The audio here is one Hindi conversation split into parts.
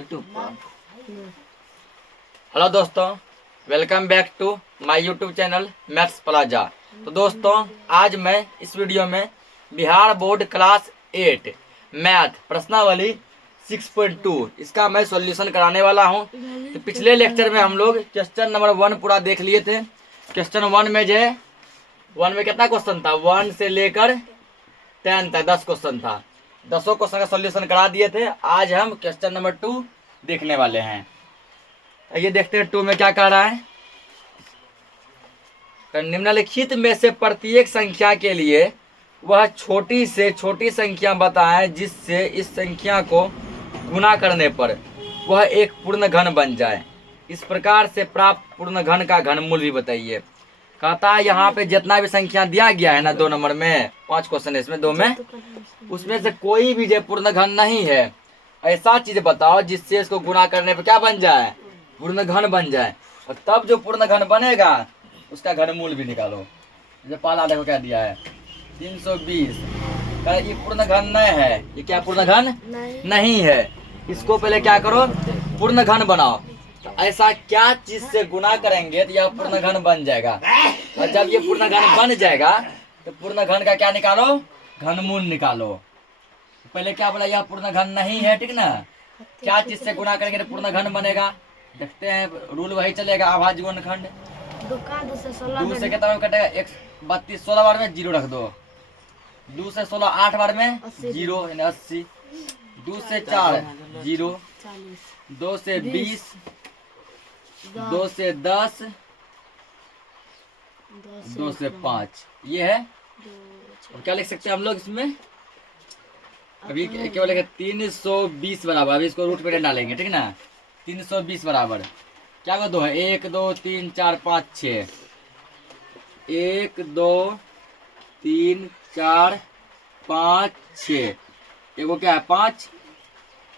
यूट्यूब पर। हेलो दोस्तों, welcome back to my YouTube channel maths plaza. तो दोस्तों, आज मैं इस वीडियो में बिहार बोर्ड क्लास 8 मैथ प्रश्नावली 6.2 इसका मैं सॉल्यूशन कराने वाला हूं। तो पिछले लेक्चर में हम लोग क्वेश्चन नंबर 1 पूरा देख लिए थे। क्वेश्चन 1 में जो है 1 में कितना क्वेश्चन था, 1 से लेकर 10 तक 10 क्वेश्चन था। 10 क्वेश्चन का सॉल्यूशन करा दिए थे। आज हम क्वेश्चन नंबर 2 देखने वाले हैं। ये देखते हैं 2 में क्या कह रहा है। तो निम्नलिखित में से प्रत्येक संख्या के लिए वह छोटी से छोटी संख्या बताएं जिससे इस संख्या को गुना करने पर वह एक पूर्ण घन बन जाए। इस प्रकार से प्राप्त पूर्ण घन का घनमूल भी बताइए। कहता है यहाँ पे जितना भी संख्या दिया गया है ना, 2 नंबर में 5 क्वेश्चन है इसमें, 2 में, उसमें से कोई भी जो पूर्ण घन नहीं है। ऐसा चीज बताओ जिससे इसको गुना करने पर क्या बन जाए, पूर्ण घन बन जाए। और तब जो पूर्ण घन बनेगा उसका घनमूल भी निकालो। जो पाला देखो क्या दिया है 320। ये पूर्ण घन नहीं है। ये क्या पूर्ण घन नहीं है। इसको पहले क्या करो, पूर्ण घन बनाओ। तो ऐसा क्या चीज से गुना करेंगे तो यह पूर्ण घन बन जाएगा। और जब ये पूर्ण घन बन जाएगा तो पूर्ण घन का क्या निकालो, घनमूल निकालो। पहले क्या बोला, यह पूर्ण घन नहीं है, ठीक ना। क्या चीज से गुना करेंगे तो पूर्ण घन बनेगा, देखते हैं। रूल वही चलेगा, अभाज्य गुणनखंड। 2 से कितना कटेगा, 132 16 बार में 0 रख दो। 2 से 16 8 बार में 0 यानी 80। 2 से 4 0। 2 से 20। 2 से 10। 2 से 5 ये है। और क्या लिख सकते हैं हम लोग इसमें, अभी केवल लिखे 320 बराबर। अभी इसको रूट पे डालेंगे, ठीक ना। 320 बराबर क्या को 2 है, 1 2 3 4 5 6। 1 2 3 4 5 6। एगो क्या है 5,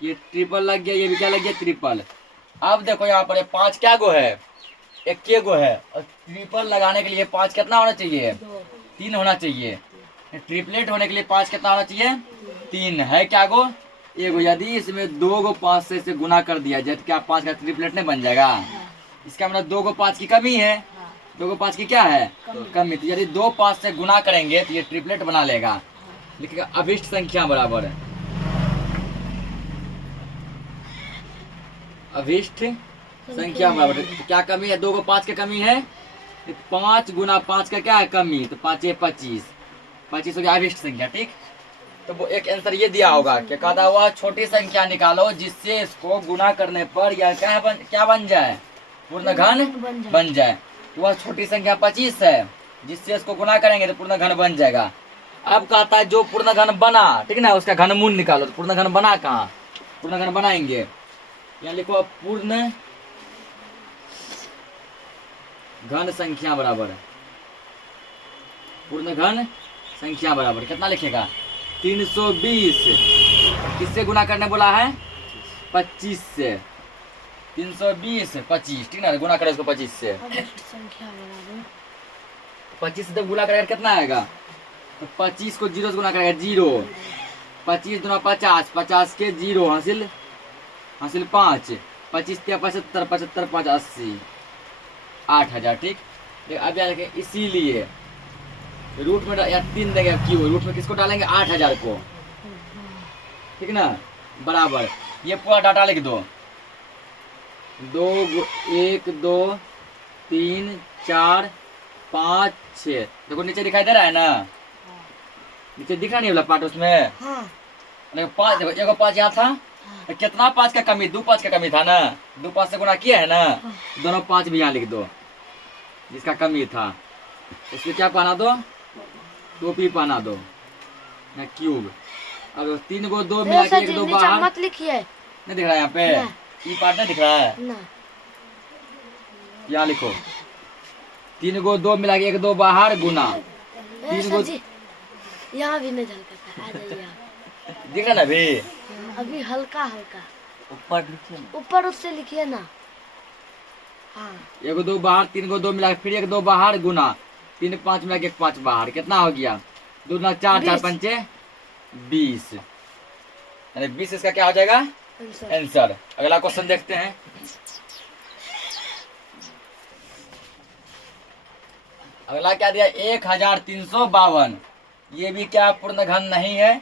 ये ट्रिपल लग गया। ये भी क्या लग गया, ट्रिपल। अब देखो यहाँ पर 5 क्या गो है, एक के गो है। और ट्रिपल लगाने के लिए 5 कितना होना चाहिए, 3 होना चाहिए। ट्रिपलेट होने के लिए 5 कितना होना चाहिए, 3 है। क्या गो, एगो। यदि इसमें 2 गो 5 से इसे गुना कर दिया जाए तो क्या 5 का ट्रिपलेट नहीं बन जाएगा। इसका मतलब 2 गो 5 की कमी है। 2 गो 5 की क्या है, कमी। तो यदि 2 5 से गुना करेंगे तो ये ट्रिपलेट बना लेगा। लिखेगा अभिष्ट संख्या बराबर अभिष्ट संख्या बराबर। तो क्या कमी है, 2 गो 5 की कमी है। 5 गुना 5 का क्या है, कमी। तो 5 है 25। 25 हो गया अभिष्ट संख्या, ठीक। तो वो एक आंसर ये दिया होगा कि कहता हुआ छोटी संख्या निकालो जिससे इसको गुना करने पर यह क्या बन जाए, पूर्ण घन बन जाए। तो वह छोटी संख्या 25 है, जिससे इसको गुना करेंगे तो पूर्ण घन बन जाएगा। अब कहता है जो पूर्ण घन बना, ठीक ना, उसका घनमूल निकालो। तो पूर्ण घन बना कहाँ, पूर्ण घन बनाएंगे यहाँ लिखो पूर्ण घन संख्या बराबर पूर्ण घन संख्या बराबर कितना लिखेगा, 320। किससे गुना करने बोला है, 25 से। 320 25, ठीक ना। गुना करें इसको 25 से। 25 से जब गुना करेगा कितना आएगा, तो 25 को 0 से गुना करेगा 0। 25 दूना 50, 50 के 0 हासिल 5। 25 या 75, 75 5 80, 8000, ठीक। अब याद रखें, इसीलिए रूट में या 3 देंगे। क्यों रूट में किसको डालेंगे, 8000 को, ठीक ना। बराबर ये पूरा डाटा लिख दो। 1 2 3 4 5 6। देखो नीचे दिखाई दे रहा है ना, नीचे दिखा नहीं वाला पार्ट उसमें। 5 देखो, एगो 5 यहाँ था। कितना 5 का कमी, 2 5 का कमी था ना। 2 5 से गुना किया है ना। दोनों 5 भी यहाँ लिख दो जिसका कमी था। इसमें क्या पहना दो, टोपी पहना दो ना, क्यूब। अब 3 गो 2 मिला के 1 2 बाहर मत लिखिए, नहीं दिख रहा है यहाँ पे। ये पार्ट नहीं दिख रहा है, यहाँ लिखो 3 गो 2 मिला के 1 2 बाहर गुना 3 गो। यहाँ भी नहीं झलका, आ जाइए दिख रहा ना अभी, अभी हल्का हल्का ऊपर लिखिए, ऊपर उससे लिखिए ना। हाँ 1 2 बाहर, 3 गो 2 मिला के फिर 1 2 बाहर गुना 3 5 मिला के 1 5 बाहर। कितना हो गया, 2 4 4 5 20। यानी 20 इसका क्या हो जाएगा, आंसर आंसर। अगला क्वेश्चन देखते हैं। अगला क्या दिया, 1352। ये भी क्या पूर्ण घन नहीं है।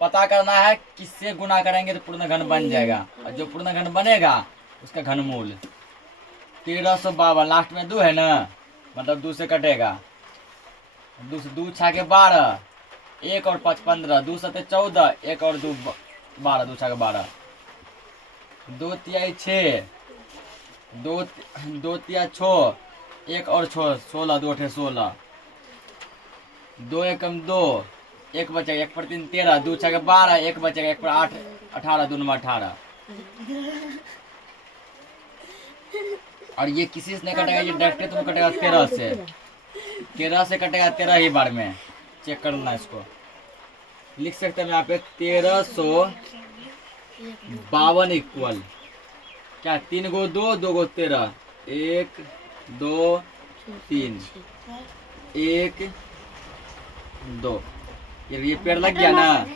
पता करना है किससे गुना करेंगे तो पूर्ण घन बन जाएगा, और जो पूर्ण घन बनेगा उसका घनमूल 1352। लास्ट में 2 है ना, मतलब 2 से कटेगा। 2 से 2 छा के 12, 1 और 5 15, 2 सते 14, 1 और 2 12, 2 छा के 12, 2 तिहाई 6, 2 तिया 6, 1 और 6 16, 2 अठे 16, 2 एकम 2, 1 बचेगा, 1 पर 3 13, 2 छा के 12, 1 बचेगा, 1 पर 8 18, 2 नंबर 18। और ये किसी से नहीं कटेगा, ये डायरेक्ट तुम कटेगा 13 से, 13 से कटेगा 13 ही बार में। चेक करना इसको, लिख सकते हैं यहाँ पे 1352 इक्वल क्या, 3 गो 2, 2 गो 13, 1 2 3, 1 2। ये पेड़ लग गया ना।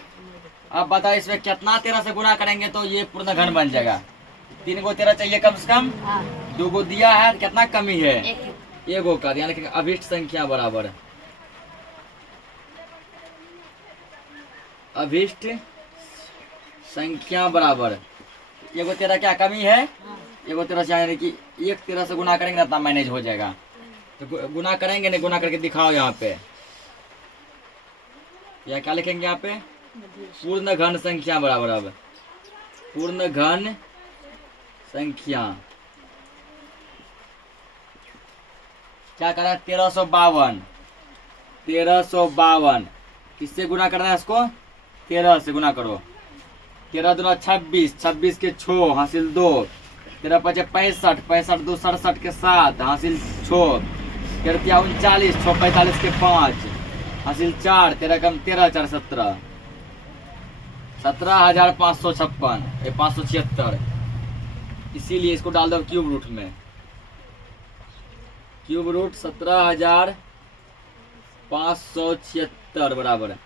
अब बताओ इसमें कितना 13 से गुना करेंगे तो ये पूर्ण घन बन जाएगा। 3 गो 13 चाहिए कम से कम, 2 गो दिया है, कितना कमी है, 1 गो का, यानी कि अभिष्ट संख्या बराबर, अभिष्ट संख्या बराबर 1 गो 13 क्या कमी है, 1 गो 13 से, यानी कि 1 13 से गुना करेंगे ना तो मैनेज हो जाएगा। तो गुना करेंगे नहीं, गुना करके दिखाओ यहाँ पे, या क्या लिखेंगे यहाँ पे, पूर्ण घन संख्या बराबर। अब पूर्ण घन संख्या क्या करा, 1352, 1352 किससे गुना करना है इसको, 13 से गुना करो। 13 दूना 26, 26 के 6 हासिल 2, 13 पचे 65, 65 2 67 के 7 हासिल 6, 13 39, 6 45 के 5 हासिल 4, 13 कम 13 4 17, 17,556, 576। इसीलिए इसको डाल दो क्यूब रूट में, क्यूब रूट 17,576 बराबर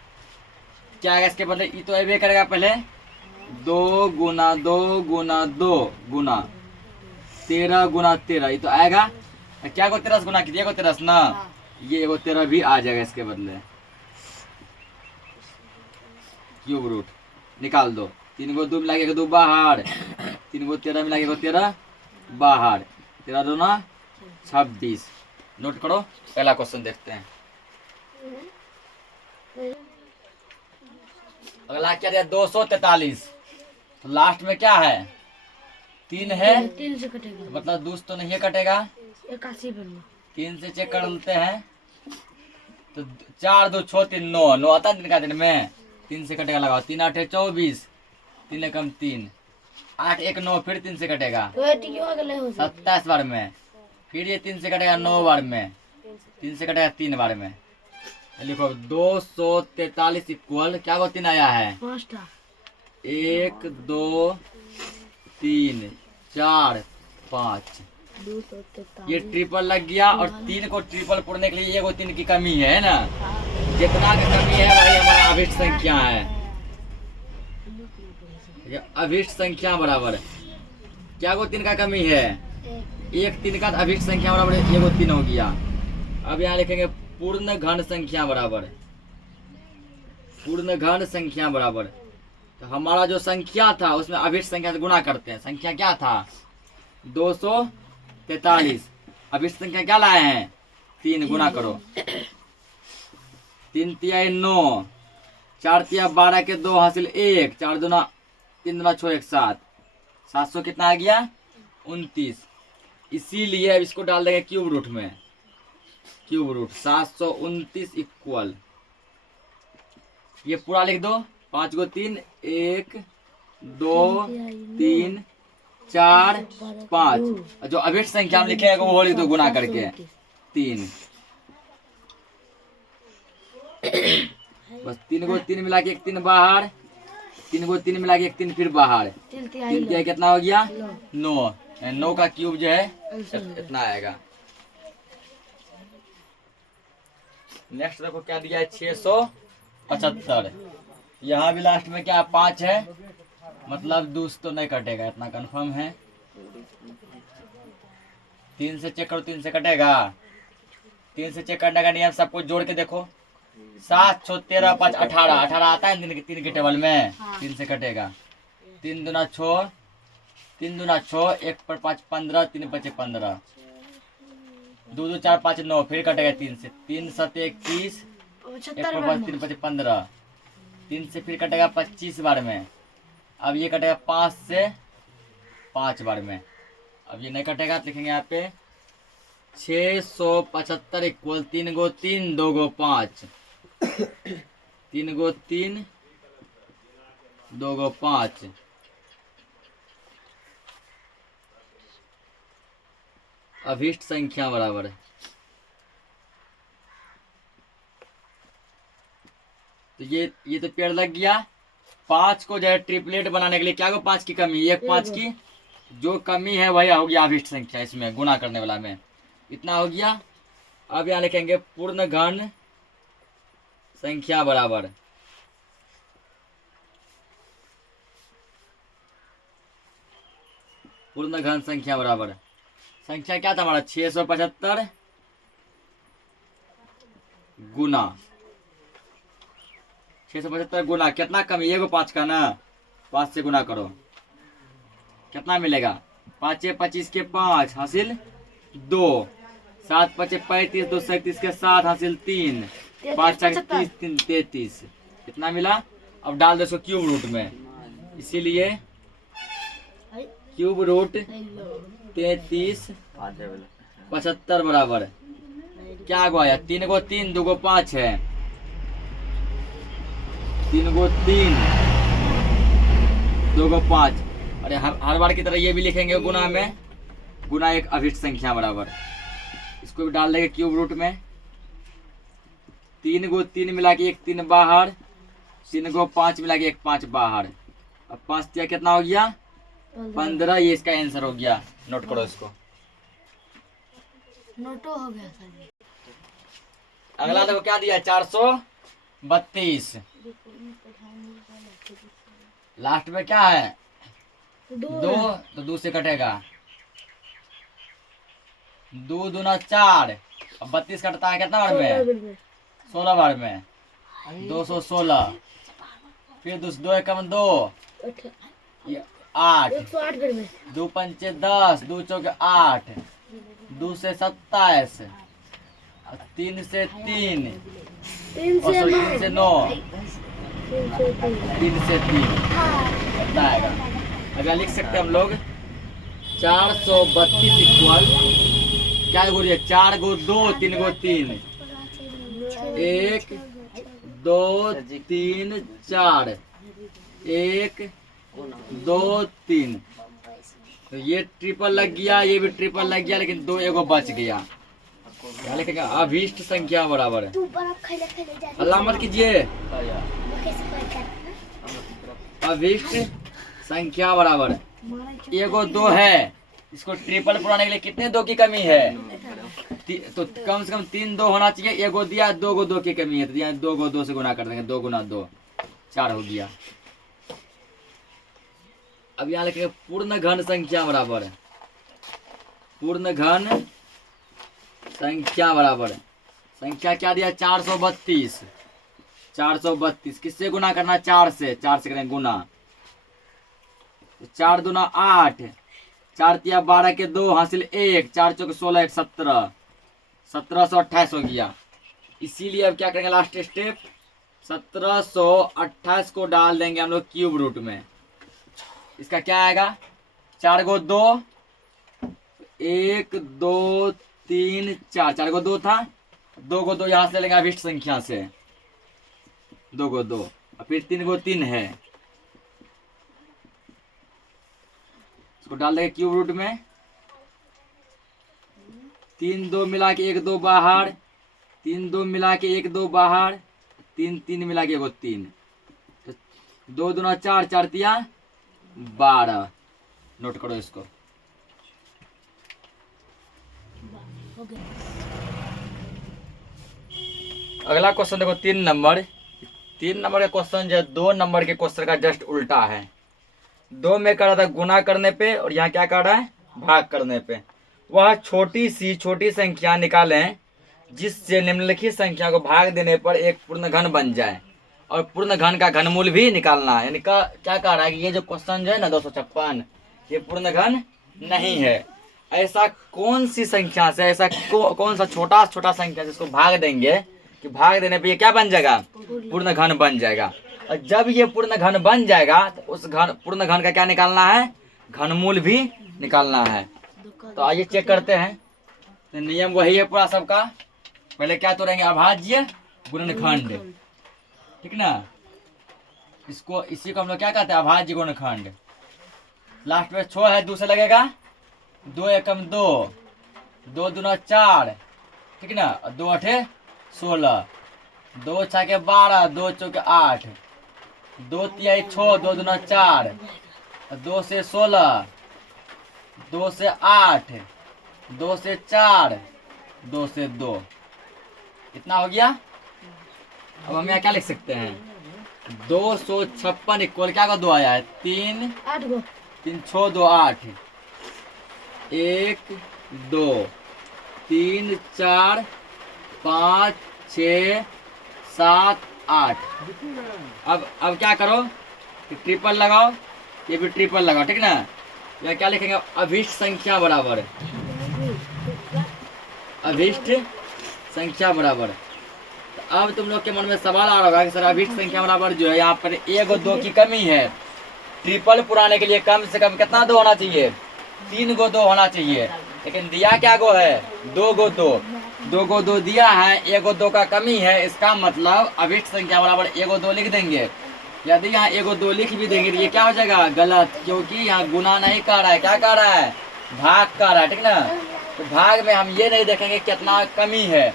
क्या है इसके बदले, ये तो ऐसे करेगा पहले 2 गुना 2 गुना 2 गुना 13 गुना 13, ये तो आएगा क्या को 13 से गुना कीजिए, 13 से ना, ये 13 भी आ जाएगा इसके बदले। क्यूब रूट निकाल दो, 3 गो 2 मिला के 2 बाहर, 3 गो 13 मिला के 13 बाहर, 13 2 ना 26। नोट करो, पहला क्वेश्चन देखते हैं। अगला क्या दिया, 243। तो लास्ट में क्या है, 3 है, 3 से कटेगा, मतलब 2 तो नहीं कटेगा, 81 बनना, 3 से चेक कर लेते हैं। तो 4 2 6 3 9 9 आता है दिन का, दिन में 3 से कटेगा, लगाओ 3 8 24, 3 एकम 3, 8 1 9, फिर 3 से कटेगा 27 बार में, फिर ये 3 से कटेगा 9 बार में, 3 से कटेगा 3 बार में। लिखो 243 इक्वल क्या वो 3 आया है, 1 2 3 4 5, ये ट्रिपल लग गया। और 3 को ट्रिपल पूरने के लिए ये 3 की कमी है ना, जितना की कमी है वही हमारा अभिष्ट संख्या है। अभिष्ट संख्या बराबर क्या को 3 का कमी है, 1 3 का अभिष्ट संख्या बराबर 1 3 हो गया। अब यहाँ लिखेंगे पूर्ण घन संख्या बराबर, पूर्ण घन संख्या बराबर, तो हमारा जो संख्या था उसमें अभिष्ट संख्या से गुणा करते हैं। संख्या क्या था 243, अभिष्ट संख्या क्या लाए हैं 3, गुणा करो 3 तिया 9, 4 तिया 12 के 2 हासिल 1, 4 दूना 3 दूना 6 1 7, 700 कितना आ गया 29। इसीलिए अब इसको डाल देंगे क्यूब रूट में, क्यूब रूट 729 इक्वल, ये पूरा लिख दो, 5 गो 3 1 2 3 4 5, जो अभिष्ट संख्या हम लिखेंगे वो लिख दो गुना करके 3, बस 3 गो 3 मिला के 1 3 बाहर, 3 गो 3 मिला के 1 3 फिर बाहर, 3 तिहाई कितना हो गया 9, 9 का क्यूब जो है इतना आएगा। नेक्स्ट देखो क्या दिया है 675, यहाँ भी लास्ट में क्या 5 है, मतलब 2 तो नहीं कटेगा, इतना कंफर्म है। 3 से चेक करो, 3 से कटेगा। 3 से चेक करने का नियम सब कुछ जोड़ के देखो। 7 6 13 5 18, 18 आता है 3 के टेबल में। 3 से कटेगा। 3 दूना 6, 3 दूना 6, 1 पर 5 15, 3 बचे 15, 2 2 4 5 9, फिर कटेगा 3 से। 3 7 21, 1 पर 5 3 बचे 15, 3 से फिर कटेगा 25 बार में। अब ये कटेगा 5 से 5 बार में। अब ये नहीं कटेगा तो लिखेंगे यहाँ पे 675 इक्वल 3 गो 3 2 गो 5, 3 गो 3 2 गो 5। अभीष्ट संख्या बराबर। तो ये तो पेड़ लग गया। 5 को जो है ट्रिपलेट बनाने के लिए क्या को 5 की कमी, 1 5 की जो कमी है वही हो गया अभीष्ट संख्या। इसमें गुना करने वाला में इतना हो गया। अब यहाँ लिखेंगे पूर्ण घन संख्या बराबर। पूर्ण घन संख्या बराबर संख्या क्या था हमारा 675 गुना 675 गुना कितना कमी, 1 5 का ना, 5 से गुना करो कितना मिलेगा। 5 25 के 5 हासिल 2, 7 5 35, 2 37 के 7 हासिल 3, 5 30 3 33 कितना मिला। अब डाल दो इसको क्यूब रूट में, इसीलिए क्यूब रूट 33 75 बराबर क्या गो आया 3 गो 3 2 गो 5 है, 3 गो 3 2 गो 5। अरे हर बार की तरह ये भी लिखेंगे गुना में, गुना एक अभिष्ट संख्या बराबर। इसको भी डाल देंगे क्यूब रूट में। 3 गो 3 मिला के 1 3 बाहर, 3 गो 5 मिला के 1 5 बाहर। अब 5 दिया कितना हो गया 15। ये इसका आंसर हो गया। नोट करो इसको। नोटो हो गया सर। अगला देखो क्या दिया 432। लास्ट में क्या है 2, तो 2 से कटेगा। 2 दूना 4, अब 32 कटता है कितना बार में 16 बार में 216। फिर 2 एकम 2 8, 2 पंचे 10, 2 चौके 8, 2 से 27, 3 से 3 और 3 से 9, 3 से 3 कितना आएगा। अगर लिख सकते हैं हम लोग 432 इक्वल क्या बोलिए 4 गो 2 3 गो 3 1 2 3 4 1 2 3। तो ये ट्रिपल लग गया, ये भी ट्रिपल लग गया, लेकिन 2 एगो बच गया। क्या लिखेंगे अभीष्ट संख्या बराबर है। अल्लाह मत कीजिए। अभीष्ट संख्या बराबर एगो 2 है। इसको ट्रिपल पुराने के लिए कितने 2 की कमी है, तो कम से कम 3 2 होना चाहिए। एगो दिया 2 गो 2 की कमी है, तो यहाँ 2 गो 2 से गुना कर देंगे। 2 गुना 2 4 हो गया। अब यहाँ लिखेंगे पूर्ण घन संख्या बराबर है। पूर्ण घन संख्या बराबर संख्या क्या दिया 432। 432 किससे गुना करना 4 से, 4 से करेंगे गुना। 4 दूना 8, 4 तिया 12 के 2 हासिल 1, 4 चौके 16 1 17, 1728 हो गया। इसीलिए अब क्या करेंगे लास्ट स्टेप 1728 को डाल देंगे हम लोग क्यूब रूट में। इसका क्या आएगा 4 गो 2 1 2 3 4, 4 गो 2 था, 2 गो 2 यहाँ से लेंगे अभिष्ट संख्या से 2 गो 2, और फिर 3 गो 3 है। इसको डाल देंगे क्यूब रूट में। 3 2 मिला के 1 2 बाहर, 3 2 मिला के 1 2 बाहर, 3 3 मिला के 1 3, तो 2 दूना 4, 4 तिया 12। नोट करो इसको। अगला क्वेश्चन देखो 3 नंबर। 3 नंबर का क्वेश्चन जो 2 नंबर के क्वेश्चन का जस्ट उल्टा है। 2 में कर रहा था गुना करने पे और यहाँ क्या कर रहा है भाग करने पे। वह छोटी संख्या निकालें जिससे निम्नलिखित संख्या को भाग देने पर एक पूर्ण घन बन जाए और पूर्ण घन का घनमूल भी निकालना है। यानी क्या कह रहा है कि ये जो क्वेश्चन जो है ना 256 ये पूर्ण घन नहीं है। ऐसा कौन सी संख्या से ऐसा कौन सा छोटा संख्या से इसको भाग देंगे कि भाग देने पे ये क्या बन जाएगा पूर्ण घन बन जाएगा। और जब ये पूर्ण घन बन जाएगा तो उस पूर्ण घन का क्या निकालना है घनमूल भी निकालना है। तो आइए चेक करते हैं। तो नियम वही है पूरा सबका। पहले क्या तोड़ेंगे अभाज्य गुणनखंड, ठीक ना। इसको इसी को हम लोग क्या कहते हैं अभाज्य गुणनखंड। लास्ट में 6 है 2 से लगेगा 2 एकम 2, 2 दूना 4, ठीक ना। 2 8 16, 2 6 12, 2 चौके 8, 2 तिहाई 6, 2 दूना 4, 2 से 16, 2 से 8, 2 से 4, 2 से 2, इतना हो गया। अब हम यहाँ क्या लिख सकते हैं 256 इक्वल क्या का 2 आया है 3 3 6 2 8, 1 2 3 4 5 6 7 8। अब क्या करो ट्रिपल लगाओ, ये भी ट्रिपल लगाओ, ठीक ना। या क्या लिखेंगे अभिष्ट संख्या बराबर अभिष्ट संख्या बराबर। तो अब तुम लोग के मन में सवाल आ रहा होगा कि सर अभिष्ट संख्या बराबर जो है यहाँ पर 1 और 2 की कमी है। ट्रिपल पुराने के लिए कम से कम कितना 2 होना चाहिए 3 गो 2 होना चाहिए, लेकिन दिया क्या गो है 2 गो 2 दिया है, 1 गो 2 का कमी है। इसका मतलब अभिष्ट संख्या बराबर 1 गो 2 लिख देंगे। यदि यहाँ 1 गो 2 लिख भी देंगे तो ये क्या हो जाएगा गलत, क्योंकि यहाँ गुना नहीं कर रहा है, क्या कर रहा है भाग कर रहा है, ठीक ना। तो भाग में हम ये नहीं देखेंगे कितना कमी है,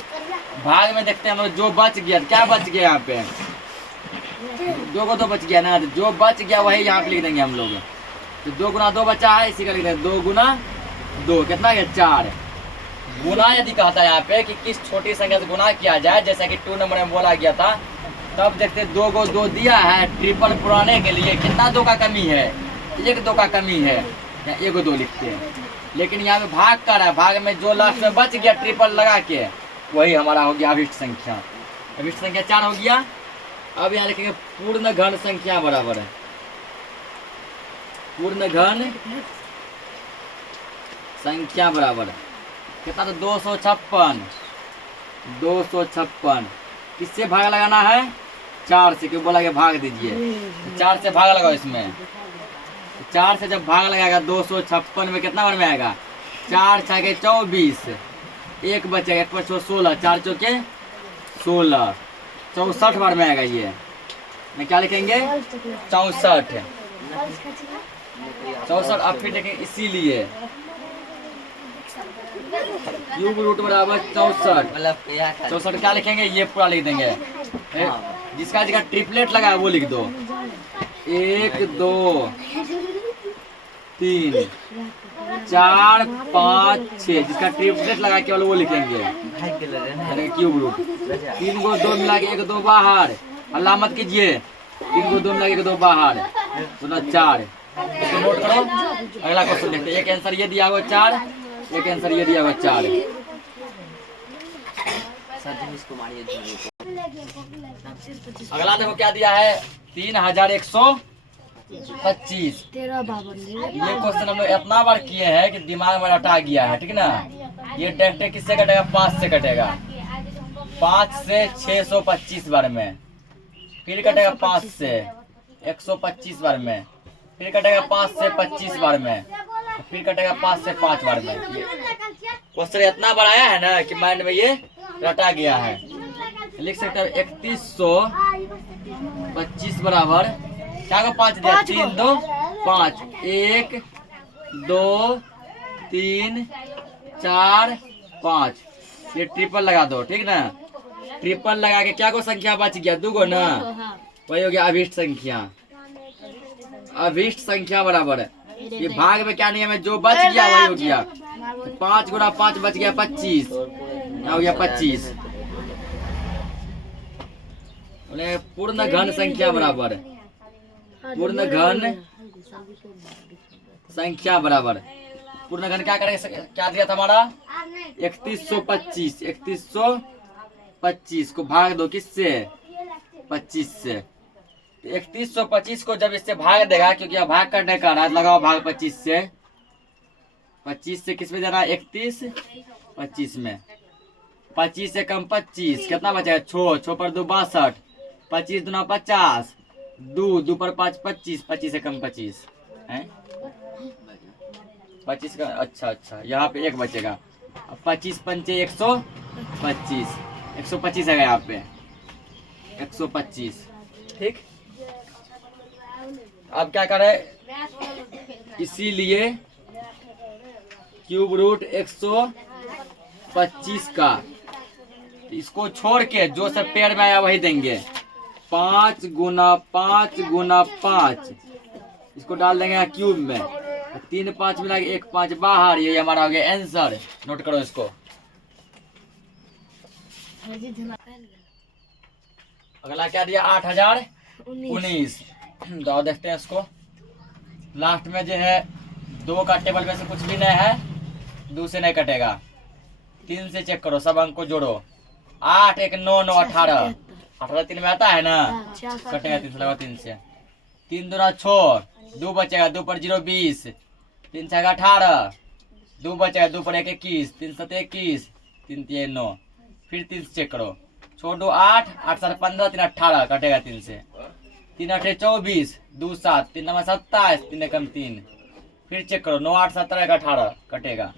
भाग में देखते हैं हम लोग जो बच गया। क्या बच गया यहाँ पे 2 को 2 बच गया ना, जो बच गया वही यहाँ पे लिख देंगे हम लोग। तो 2 गुना 2 बचा है, इसी का लिख देंगे 2 गुना 2 कितना है 4। गुना यदि कहता है यहाँ पे कि किस छोटी संख्या से गुना किया जाए, जैसा कि 2 नंबर में बोला गया था, तब देखते 2 को 2 दिया है। ट्रिपल पुराने के लिए कितना 2 का कमी है 1 2 का कमी है, या 1 2 लिखते हैं। लेकिन यहाँ पे भाग कर रहा है, भाग में जो लास्ट में बच गया ट्रिपल लगा के वही हमारा हो गया अभिष्ट संख्या। अभिष्ट संख्या 4 हो गया। अब यहाँ लिखेंगे पूर्ण घन संख्या बराबर है पूर्ण घन संख्या बराबर कितना तो 256 किससे भाग लगाना है 4 से, क्यों बोला कि भाग दीजिए। 4 से भाग लगाओ इसमें। 4 से जब भाग लगाएगा 256 में कितना बार में आएगा 4 6 24, 1 बचेगा 1 पर 16, 4 चौके 16, 64 बार में आएगा। ये मैं क्या लिखेंगे 64। अब फिर देखेंगे इसीलिए क्यूब रूट बराबर 64 क्या लिखेंगे ये पूरा लिख देंगे। जिसका जगह ट्रिपलेट लगा है वो लिख दो 1 2 3 4 5 6, जिसका ट्रिपलेट लगा केवल वो लिखेंगे क्यूब रूट। 3 को 2 मिला के 1 2 बाहर, अलामत कीजिए 3 को 2 मिला के 1 2 बाहर, तो 4। इसको नोट करो। अगला क्वेश्चन देखते हैं। एक आंसर ये दिया हुआ 4, एक आंसर ये दिया हुआ 4। अगला देखो क्या दिया है 3125। ये क्वेश्चन हम लोग इतना बार किए हैं कि दिमाग में रटा गया है, ठीक ना। ये डायरेक्ट किससे कटेगा 5 से कटेगा, 5 से 625 बार में, फिर कटेगा 5 से 125 बार में, फिर कटेगा 5 से 25 बार में, फिर कटेगा 5 से 5 बार में। क्वेश्चन इतना बढ़ाया है ना कि माइंड में ये रटा गया है। लिख सकते हो 3125 बराबर क्या का 5 दिया 3 2 5, 1 2 3 4 5, ये ट्रिपल लगा दो, ठीक ना। ट्रिपल लगा के क्या को संख्या बच गया 2 गो ना, वही हो गया अभिष्ट संख्या। अभिष्ट संख्या बराबर है ये भाग में क्या नियम है जो बच गया वही हो गया। 5 गुना 5 बच गया 25, हो गया 25। पूर्ण घन संख्या बराबर पूर्ण घन संख्या बराबर पूर्ण घन क्या करेंगे, क्या दिया था हमारा 3125। 3125 को भाग दो किससे, 25 से। 3125 को जब इससे भाग देगा, क्योंकि यह भाग करने का रहा, लगाओ भाग 25 से। 25 से किस में जाना, 31 25 में। 25 से कम 25 कितना बचेगा, 6 पर 2 62, 25 दूना 50, 2 पर 5 25, 25 से कम 25 है 25 का। अच्छा यहाँ पे एक बचेगा। 25 पंचे 125, 125 है यहाँ पे 125। ठीक, अब क्या करें, इसीलिए क्यूब रूट 125 का इसको छोड़ के जो सब पेड़ में आया वही देंगे। 5 गुना 5 गुना 5 इसको डाल देंगे यहाँ क्यूब में। 3 5 मिला के 1 5 बाहर, ये हमारा हो गया आंसर। नोट करो इसको। अगला क्या दिया, 8019। तो देखते हैं इसको। लास्ट में जो है 2 का टेबल में से कुछ भी नहीं है, 2 से नहीं कटेगा। 3 से चेक करो, सब अंक को जोड़ो। 8 1 9 9 18, 18 3 में आता है ना, कटेगा 3 से, लगा 3 से। 3 दूना 6, 2 बचेगा, 2 पर 0 20, 3 6 18, 2 बचेगा, 2 पर 1 21, 3 7 21, 3 3 9। फिर 3 से चेक करो, छोड़ दो 8 8 7 15, 3 18, कटेगा 3 से। 3 8 24, 2 7, 3 9 27, 3 कम 3। फिर चेक करो, 9 8 17 18, कटेगा।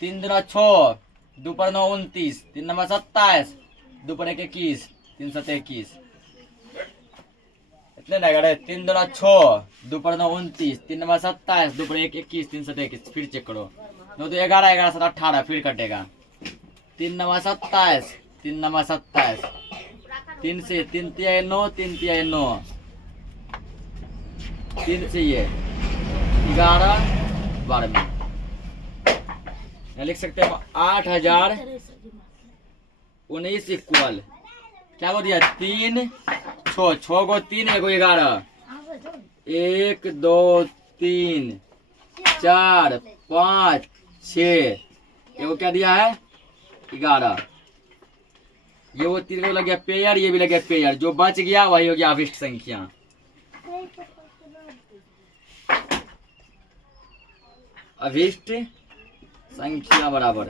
3 दूना 6, 2 पर 9 29, 3 9 27, 2 पर 1 21, 3 7 21। इतने नहीं करे। 3 दूना 6, 2 पर 9 29, 3 9 27, 2 पर 1 21, 3 7 21। फिर चेक करो, 9 2 11 11 7 18, फिर कटेगा। 3 9 27, 3 9 27, 3 से 3 3 9, 3 3 9, 3 से ये 11 12 में लिख सकते हैं 8019 इक्वल क्या हो दिया, 3 6 6 को 3 1 11, 1 2 3 4 5 6, ये क्या दिया है 11। ये वो 3 को लग गया पेयर, ये भी लग गया पेयर। जो बच गया वही हो गया अभिष्ट संख्या। अभिष्ट संख्या बराबर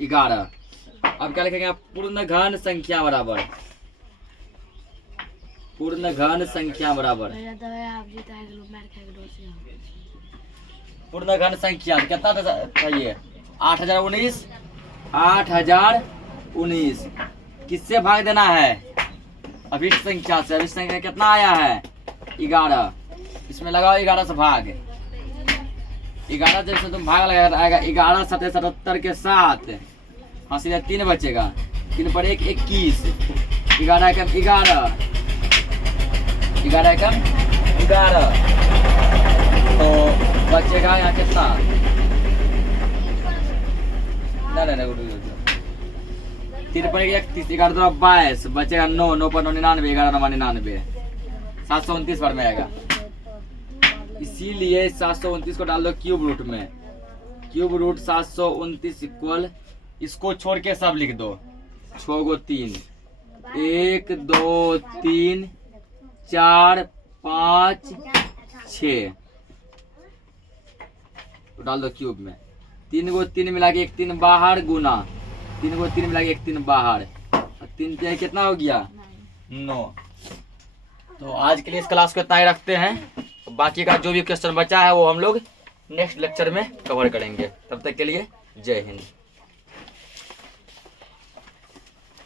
11। अब क्या लिखेंगे, पूर्ण घन संख्या बराबर, पूर्ण घन संख्या बराबर पूर्ण घन संख्या कितना था ये 8019। 8019 किससे भाग देना है, अभिष्ट संख्या से। अभिष्ट संख्या कितना आया है 11, इसमें लगाओ 11 से भाग। 11 जैसे तुम भाग लगाएगा 11 7 77 के साथ, हाँ सीधा 3 बचेगा। 3 पर 1 21, 11 एकम 11, 11 एकम 11, तो बचेगा यहाँ कितना, नहीं 3 पर 1 31, 11 2 22, बचेगा 9, 9 पर 9 99, 11 9 99, 729 पर में आएगा। इसीलिए 729 को डाल दो क्यूब रूट में। क्यूब रूट 729 इक्वल, इसको छोड़ के सब लिख दो। 6 को 3, 1 2 3 4 5 6 तो डाल दो क्यूब में। 3 को 3 मिला के 1 3 बाहर गुना, 3 को 3 मिला के 1 3 बाहर, 3 3 कितना हो गया 9। तो आज के लिए इस क्लास को इतना ही रखते हैं। बाकी का जो भी क्वेश्चन बचा है वो हम लोग नेक्स्ट लेक्चर में कवर करेंगे। तब तक के लिए जय हिंद।